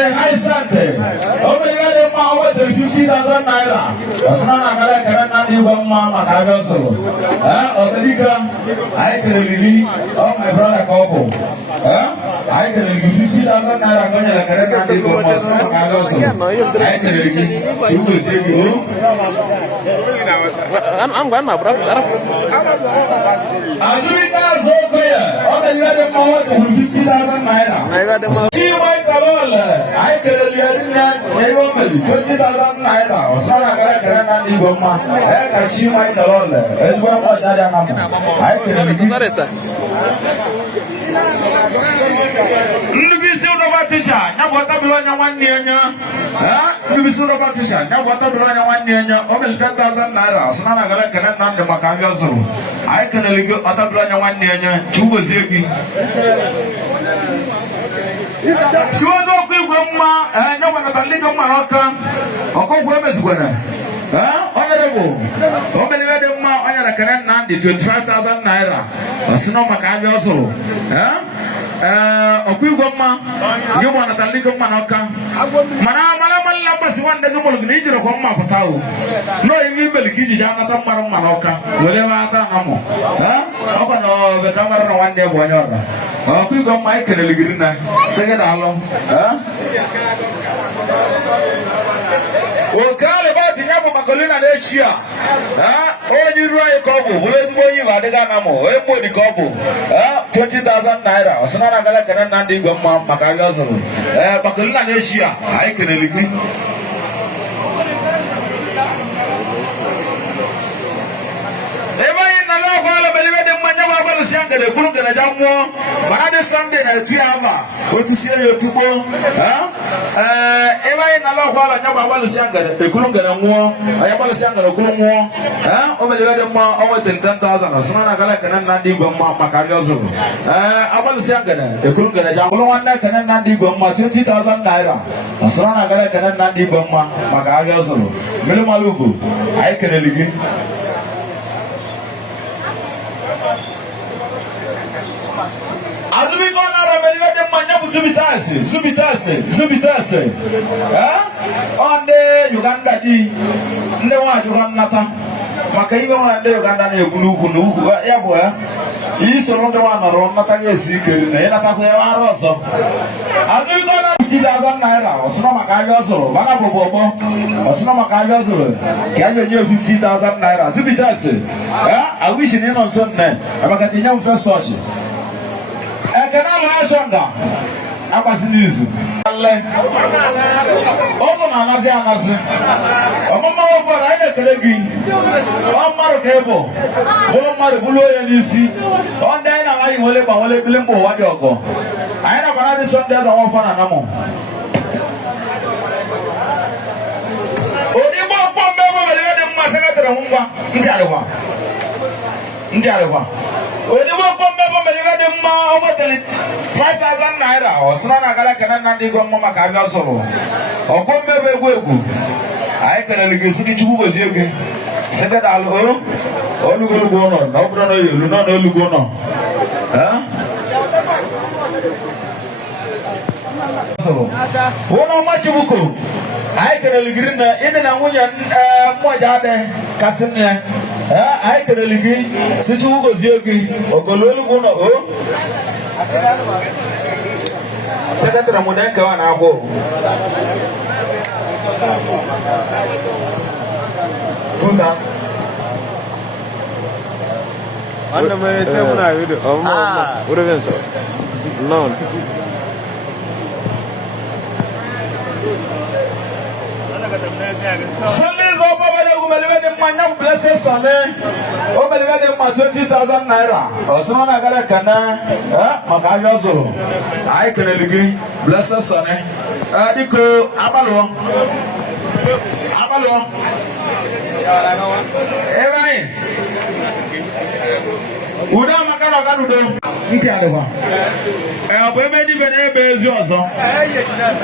I Sunday. Over the power the 50,000 naira. Asana kala karana di bama makaga solo. Obedika. I can really. Oh my brother Kobo. I can really 50,000 naira. Kanya karana di bama asana makaga solo. I can really. You will see you. I'm going my brother. Azulika so clear. Over the power the 50,000 naira. See my color. I can really 20,000 naira. Osana kala karana di bama. Kachi mai kalol. Eswa mo dada namu. I can. Sorry sir. Ndubisi unabatisha. Nyabwata bilo nyamani enya. Ndubisi unabatisha. Nyabwata bilo nyamani enya. Omen 10,000 naira. Osana kala karana di makanga solo. I can really go. Ata bilo nyamani enya. Chubo zegi. Siwazo kwigwema nyoma nataliga maroka okogwe mesugwana honorable omenwede mma onyala kana nandi 25,000 naira asino makabe osolo okwigwema nyoma nataliga maroka mana basi wanda nyoma ngijira kwa mma patawo no imi belikiji jana tamara maroka wele mata namo okono betamara no wande bonyora okwigwa mai keneli girina segeda alo okale bati nyabo makolina neshia onyi ruai kobo bulezi boyi wadega namo ebo di kobo 20,000 naira osana na gala kana nandi gomma makaga solo makolina neshia ai keneli gi Sianga de kulunga na jamwo banade Sunday na tuava otusie yotubo eba ina lo kwala nyaba balu sianga de kulunga na nwo ayabalu sianga na kulunwo obele de ma over 10,000 asana na kala kana na di gomma makaga zo abalu sianga de kulunga na jamwo wanna kana na di gomma 20,000 naira asana na kala kana na di gomma makaga zo mele malugo ay kana ligi Azumi kona rabeli de manya subitase onde Uganda di nde wa Uganda makaiwe onde Uganda ne kunu ya bo isoro ndo wa noro nata yesi keri na ina ta ko ya rozo azumi kona 50,000 naira osino makaga soro bana bobo osino makaga soro kaje nyo 50,000 naira subitase I wish ni no son ne abakati nyo first touch Ekana Lashonga Abasinizu Ale Oso na anasi Omama wapara ene keregi Omaru kebo Omaru bulu ya nisi Onde ina ngayi wole ba wole bilimbo wadi ogo Aina banadi Sunday za wafana namo Onibo kwa mbebo Melewede mmasekatere mungwa Ndi alewa Onibo kwa mbebo Melewede mma Omo 5,000 naira Osana na gala kana nandi gomma makabia solo Oko mbebe egwu Ayi kana ligesini chubu bezi egwu Seke da alo Olugo ono Na obro no yelu No olugo ono Solo Wono machibuko Ayi kana ligirina Ine na ngunya Mwaja ade Kasimne Ayi kana ligi Sichubu bezi egwu Ogolo olugo ono Sekatara mudenka wana ako Tuta Anda mai temuna video amma ureben so non Sunday zo baba le gumelebe manya blessed sone o belebe ma 20,000 naira osama na gala kana makaga solo ai kana ligi blessed sone diko abalo ebai uda makana kadudo nti adewa obo emedi bene bezi ozo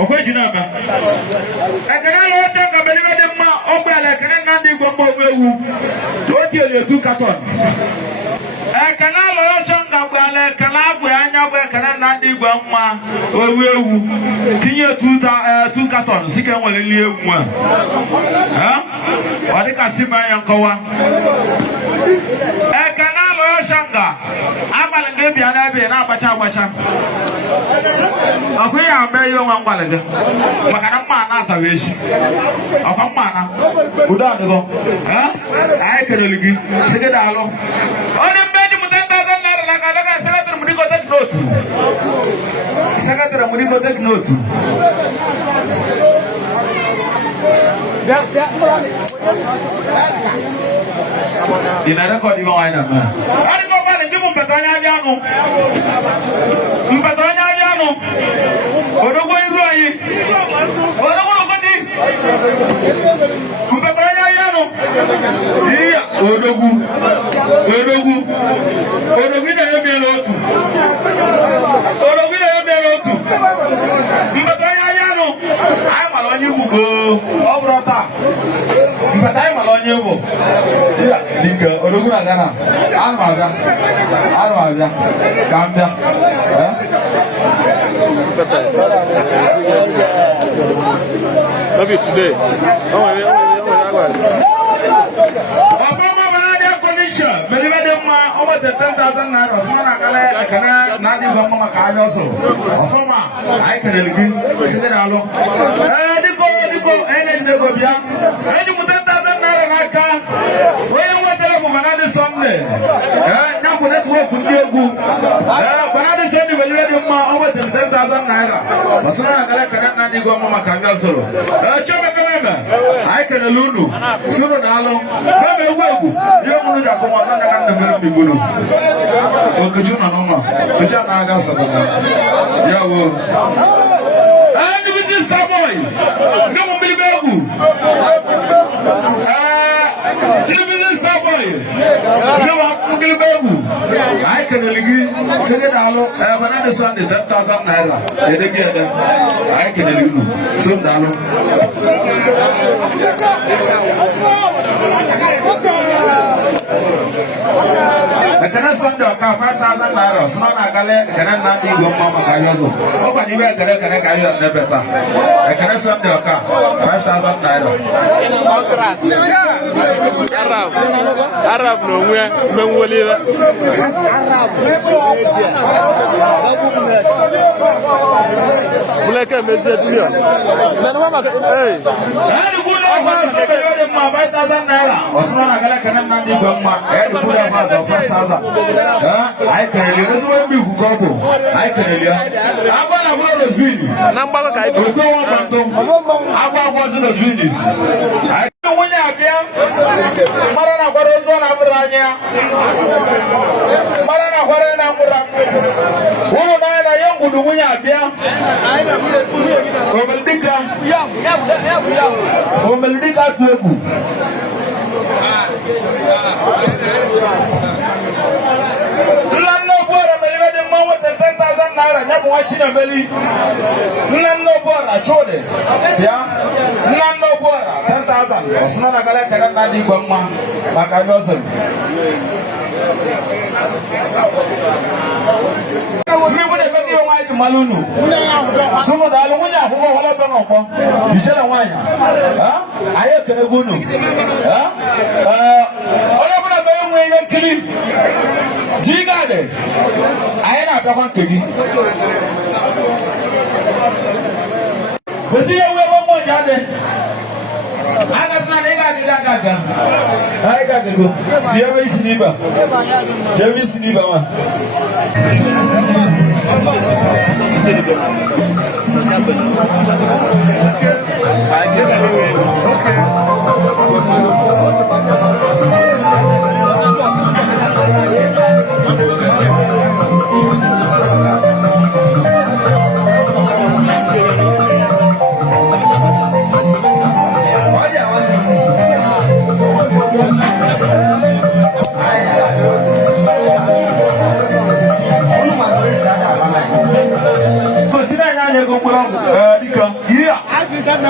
okweji na ba ekana lo tanga belebe de ma ogbale kana nandi gombo ewu oti ele 2 carton ekana lo tanga agbala ekele agwụ anya bụ ekele na ndị igwe mma owu ewu tinye 2 katọn si ka enwere nri egwu ọ dịka si m anya nkọwa ekele alụ shanga agbalị gị bịa n'ebe na-agbacha agbacha ọkụ ya mee ihe onwe mgbalị gị maka na mma na-asaghị echi ọkwa mma na udo adịgo anyị kelere gị si gị daalụ onye mbe ji mụta ndazọ naira na ka sekretịrị m dịgo teknotu sekretịrị m dịgo teknotu ị na-rekọd ibe nwaanyị na mma adịgo mmadụ ndị bụ mpeta onye abịa anụ mpeta onye abịa anụ odogwo iru anyị odogwo ogodi mpeta onye abịa anụ iya odogwu na-emeela otu odogwu na-emeela otu mpeta onye abịa anụ anyị mara onye igwu ọ bụrụ taa mpeta anyị mara onye igwu dike odogwu na Ghana ana m abịa ka m bịa maybe today. Over the 10,000 naira, Sana Kala, Nadi Goma Kayoso. Ofoma, I can give Sinalo. Nico, Energy Gobia, and you put 10,000 naira Naka. Where was there for another Sunday? Now put it to Kuku. Another Sunday, will let him over the 10,000 naira. Sana Kala, Nadi Goma Kayoso. Chomakalena, I can Lulu, Sunalo, Rabe Wagu, you know that from another Bulu. Okujuna Noma, Kujana Agasaba. Yawo. And with this boy, no one will be able. This boy, no one will be able. I can agree, say it all, another Sunday, 10,000 naira. I can agree. So, Dalo. Ekene Sunday ọka 5,000 naira sọ na agale ekene na ndị igwe mma maka ayọzọ ọkwa n'ibe ekene ka ayọ n'ebeta ekene Sunday ọka 5,000 naira Arab no nwe menwolire Buleke mezie dunia na nwa maka eh ani kuna kwa sababu ya mma 5,000 naira osuna na agale ekene na ndị igwe mma kuna kwa 5,000 I can really that's why we go. I can really Abana was winning. Number ka go on Bantom. Abba was in the winnings. I don't want to have Marana Guarozo Abrania Marana Guarana Mura. Woman, I am good to win up here. Omeldika Kuku. Watching a belly, none no bora, chode, yeah, none no bora, 10,000. It's not a galactic and not the Goma, like I know some. We would have been your wife, Malunu. Some of the Alumina who are all up. You tell a wine, huh? I have to go, huh? All of them way and kill him. Gigade. I am not to be. But here we have one jade. I was not a gaga. I got to go. See every sniper. Jerry Sniper.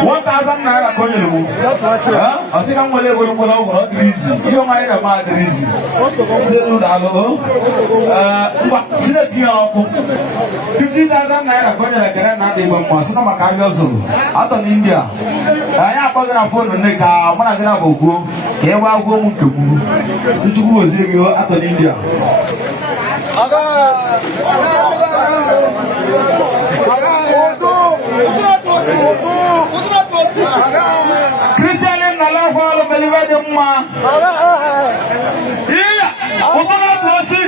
1,000 naira ka o nyere m. Ọ sị ka m nwere ego mkpụrụ ọgwụ ọ dịrị izi ihe ọma anyị na-eme adịrị izi si n'ụlọ alụ ngwa si na-etinye ọkụ 50,000 naira ka o nyere Ekene Nnamdi Igwemma sị na maka abịa ọzụrụ atọ n'India anyị akpọghị na fonu nne ka mụ na gị na bụ kwuo ka e wee agwụọ m nke kwuru si Chukwu gozie gị atọ n'India. Christian na la falo believe de mma iya ubona dosi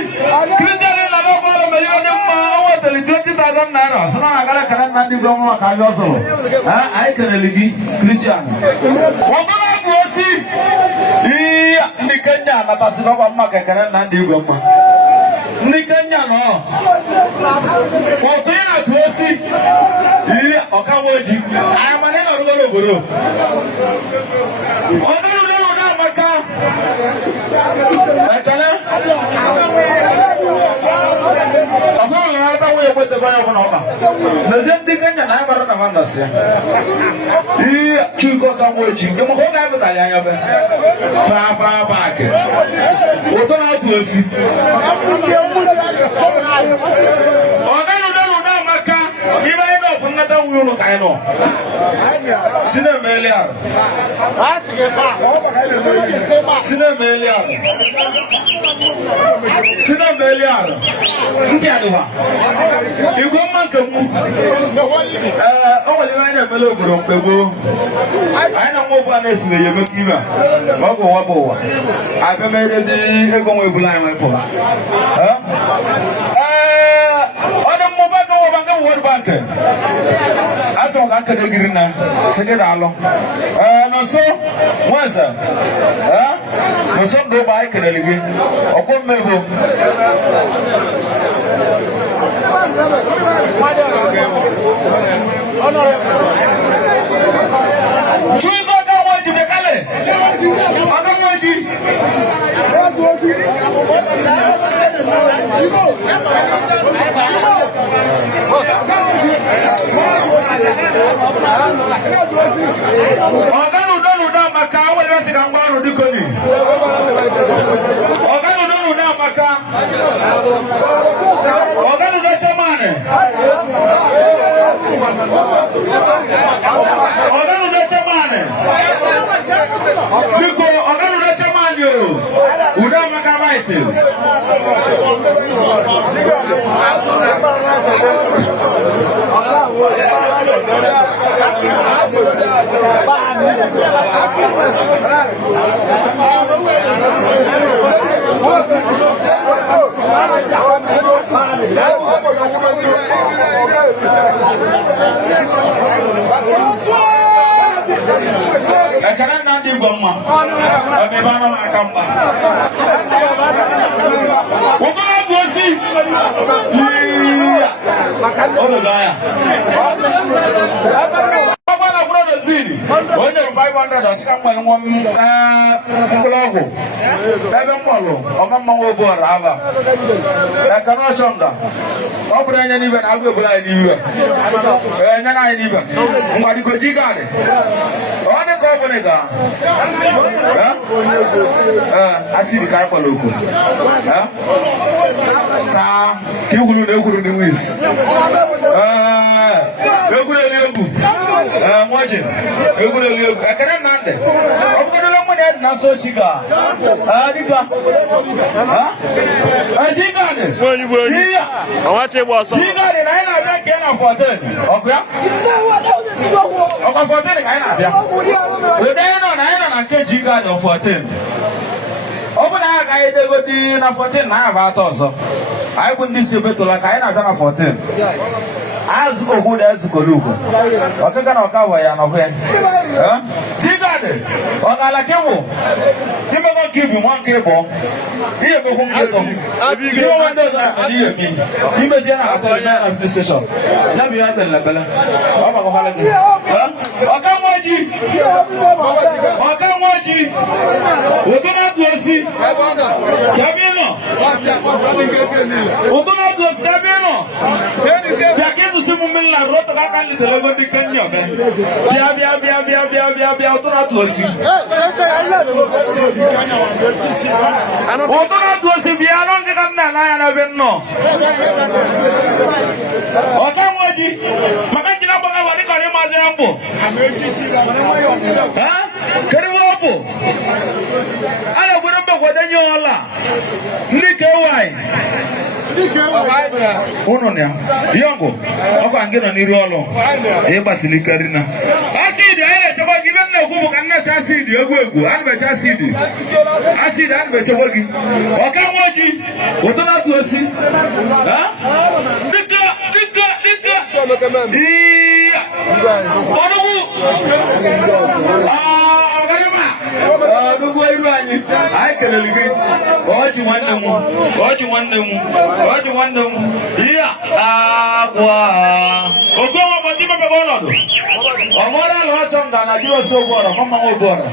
Christian na la falo believe de mma o tele 20,000 naira sana na kala Ekene Nnamdi Igwemma ka yo so ai kana ligi Christian ubona dosi iya ndi Kenya na tasino kwa mma Ekene Nnamdi Igwemma ndi Kenya no o to yana dosi iya okawoji ai maneno rugo boro Ọdún ló wọ́n náà maka. Ekene. Ọ̀pọ̀ àwọn ará táwọn yẹ kó tẹ̀gbọ́n yẹ fún ọba. Nàzẹ́ ndí Kenya náà bára náà máa nàṣẹ́. Yí kí n kọ́ ká wọ́n èjì. Ìmọ̀ kọ́ náà bẹ̀rẹ̀ àyà bẹ̀. Fáfá báàkì. Òtún náà tó esi. Ọ̀dún ló náà maka. Ibà yẹn náà fún náà wúlò ló kàyé náà. Sine meliar. Sine meliar. Sine meliar. Nti aduwa. Igwemma nkemu. Owali wa ina melo ogoro mpego. Aina mo bua na esime ye mekiba. Wabo wa. Abemede di ego mo ebula yan po. Odo mo ba ko banga World Bank. Aso ga ka de girina. Sege da lo. No so Mwaza. No so do ba ikere ligi. Okwo mebo. Chuko ka waji de kale. Aga waji. Oganu donu da maka awele wasi ka ngbaru dikoni. Oganu donu da maka. Oganu da chamane. Oganu da chamane. Biko oganu da chamane yo. Uda maka baisi. Ekene Nnamdi Igwemma. Abebana makamba. Ubona gosi. Odo gaya. Baba brothers bini. Onye 500 asika mwele ngom mkulago. Bebe mwalo. Oma mwa bora ava. Ekana chonga. Obra nya nibe na agwe bula nibe. Nya na nibe. Ngwa diko jigade. One ko bonega. Asiri kai paloko. Ta kiukulu de ukulu de wis. Ukulu de uku. Mwaje. Ukulu de uku. Ekene Nnamdi. Obukulu lo mo ne na so chiga. Diga. Jigade. Iya. Awache boso. Jigade na ina bia ke na 14. Okuya? Okwa 14 ka ina bia. Odai no na ina na ke jigade 14. Obuna ka idego di na 14 na ba ta ozo. Ai bu ndi si betola ka ina bia na 14. Azuko guda azuko lugo. Wakaka na wakawa ya na hwe. Jigade. Wakala kewo. Give you one cable. Here, go home. You want those? You may at the station. Let me have the level. mumila roto kaka li telego di Kenya be. Bia otona tuosi. Otona tuosi bia no ndi kanna na ya na benno. Okamwaji makanji na banga wali kare maze ambo. Ha? Karibu hapo. Ala buramba kwa danyo ala. Ndike wai. Uno ne yongo oko angeno ni rolo e basilikari na acid ele chebo giben na kubu kanna acid egu an be acid an be chebo gi okamwoji otona tuosi ha dika onugu onugu irwanyi ai keleligi oji wanne mu iya agwa ogowo bodiba be bolodo omora lo chonda na jiwa so goro mama wo goro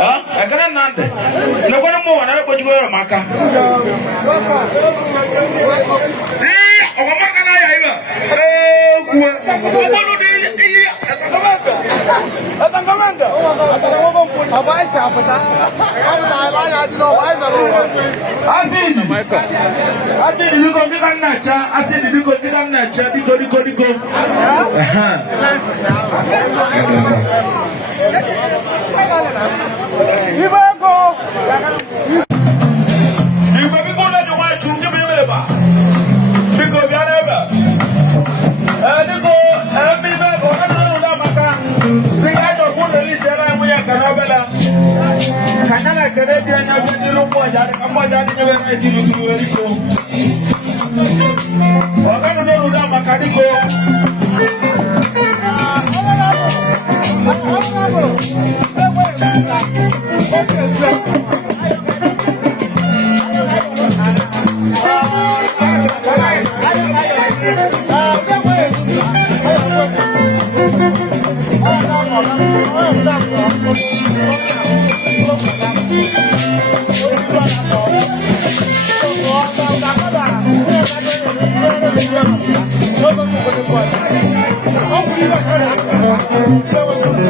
ha akana nande no kono mo wana ko jigo maka iya omaka na ya iba gwa ogolo di iya atangamanda abaisa apata la ya dino baina ro asidi yuko ndika nacha asidi yuko ndika nacha diko ibako biko na jwa chunje beba biko biareba diko mi be ko na na maka dinga jo kun release era mu ya kanabela kanala kere dia nya bi diru mo ja ka mo ja ni be na diru tu eriko wakano no da makadiko Não,